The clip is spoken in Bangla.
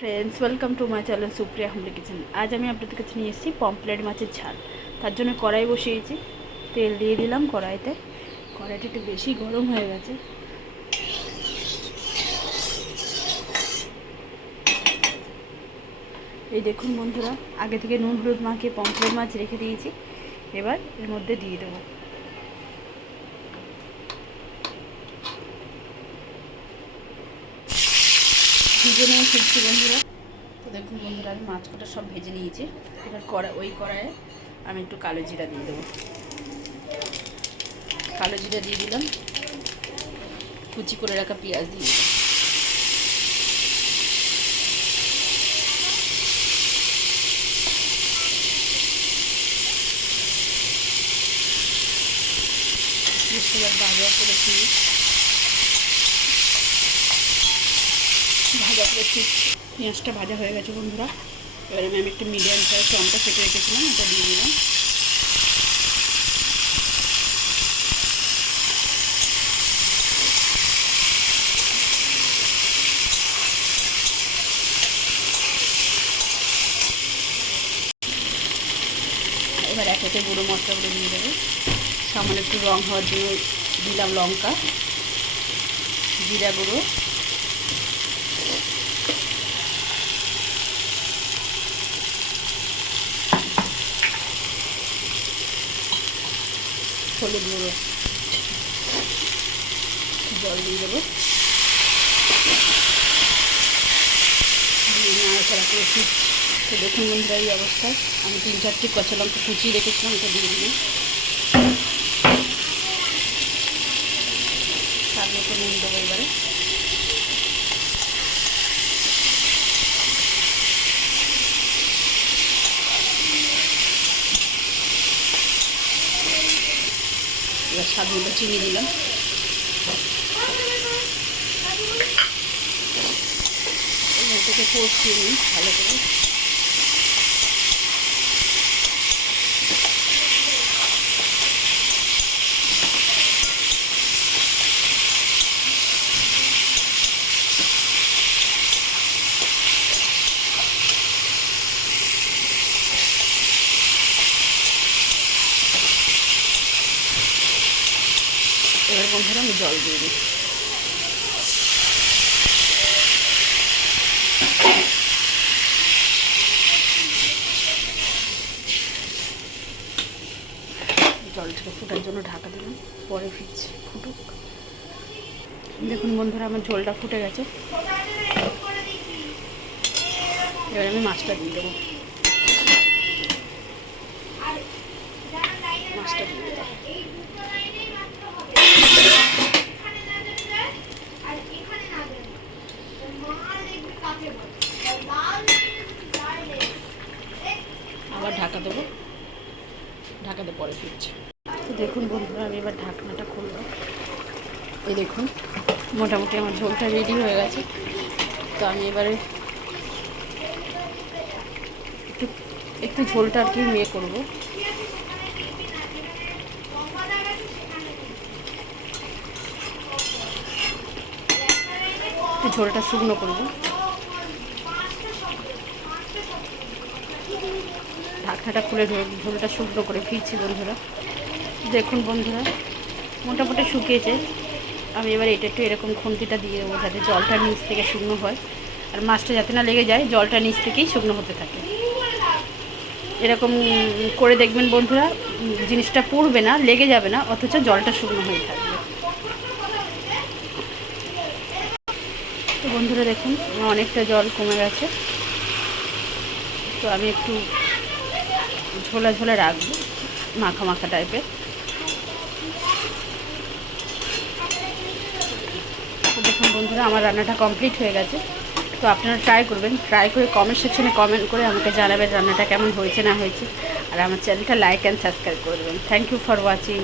Friends, welcome to my channel Supriya homely kitchen. আজ আমি আপনাদের কাছে নিয়ে এসেছি পমফ্রেট মাছের ঝাল। তার জন্য কড়াই বসিয়েছি, তেল দিয়ে দিলাম কড়াইতে। কড়াইটা একটু বেশি গরম হয়ে গেছে। এই দেখুন বন্ধুরা, আগে থেকে নুন হলুদ মাখিয়ে পমফ্রেট মাছ রেখে দিয়েছি। এবার এর মধ্যে দিয়ে দেবো। ভেজে নিয়ে ফিরছি বন্ধুরা। তো দেখুন বন্ধুরা, আমি মাছ কটা সব ভেজে নিয়েছি। এবার ওই কড়াইয়ে আমি একটু কালো জিরা দিয়ে দেবো। কালো জিরা দিয়ে দিলাম, কুচি করে রাখা পেঁয়াজ দিয়ে দিলাম। এবার ভাজা করেছি পেঁয়াজটা ভাজা হয়ে গেছে বন্ধুরা। এবার আমি একটা মিডিয়াম সাইজ টমেটো কেটে রেখেছিলাম, এটা দিয়ে দিলাম। এবার এক একে গুঁড়ো মশলাগুলো দিয়ে দেবো। সামান্য একটু রং হওয়ার জন্য দিলাম লঙ্কা, জিরা গুঁড়ো, হলুদ গুঁড়ো, জল দিয়ে দেবো। নাড়াচাড়া করে ফিরছি। তো দেখুন বন্ধুরা, এই অবস্থায় আমি 3-4টি কাঁচা লঙ্কা কুচিয়ে রেখেছিলাম, এটা দিয়ে দিলাম। স্বাদ মতো নুন দেবো এবারে। এবার স্বাদ মতো চিনি দিলাম। এটাকে কষিয়ে নিই ভালো করে। এবার বন্ধুরা আমি জল দিয়ে দিই। জলটাকে ফোটার জন্য ঢাকা দিলাম, পরে ফিরছি, ফুটুক। দেখুন বন্ধুরা, আমার ঝোলটা ফুটে গেছে। এবার আমি মাছটা দিয়ে দেবো। মাছটা দিয়ে দেবো। আবার ঢাকা দেবো, ঢাকাতে পরে ফিরছি। তো দেখুন বন্ধুরা, আমি এবার ঢাকনাটা খুললাম। এই দেখুন, মোটামুটি আমার ঝোলটা রেডি হয়ে গেছে। তো আমি এবারে একটু একটু ঝোলটা আর কি করবো। একটু ঝোলটা শুকনো করবো। ঢাকনাটা খুলে ঝোলটা শুকনো করে ফিরছি বন্ধুরা। দেখুন বন্ধুরা, মোটামুটি শুকিয়েছে। আমি এবার এটা একটু এরকম খুন্তিটা দিয়ে দেবো, যাতে জলটা নিচ থেকে শুকনো হয়, আর মাছটা যাতে না লেগে যায়, জলটা নিচ থেকেই শুকনো হতে থাকে। এরকম করে দেখবেন বন্ধুরা, জিনিসটা পুড়বে না, লেগে যাবে না, অথচ জলটা শুকনো হয়ে থাকবে। তো বন্ধুরা দেখুন, আমার অনেকটা জল কমে গেছে। তো আমি একটু ঝোলা ঝোলা রাখবো, মাখা মাখা টাইপের। তো দেখুন বন্ধুরা, আমার রান্নাটা কমপ্লিট হয়ে গেছে। তো আপনারা ট্রাই করবেন, ট্রাই করে কমেন্ট সেকশনে কমেন্ট করে আমাকে জানাবেন রান্নাটা কেমন হয়েছে না হয়েছে। আর আমার চ্যানেলটা লাইক অ্যান্ড সাবস্ক্রাইব করে দেবেন। Thank you for watching.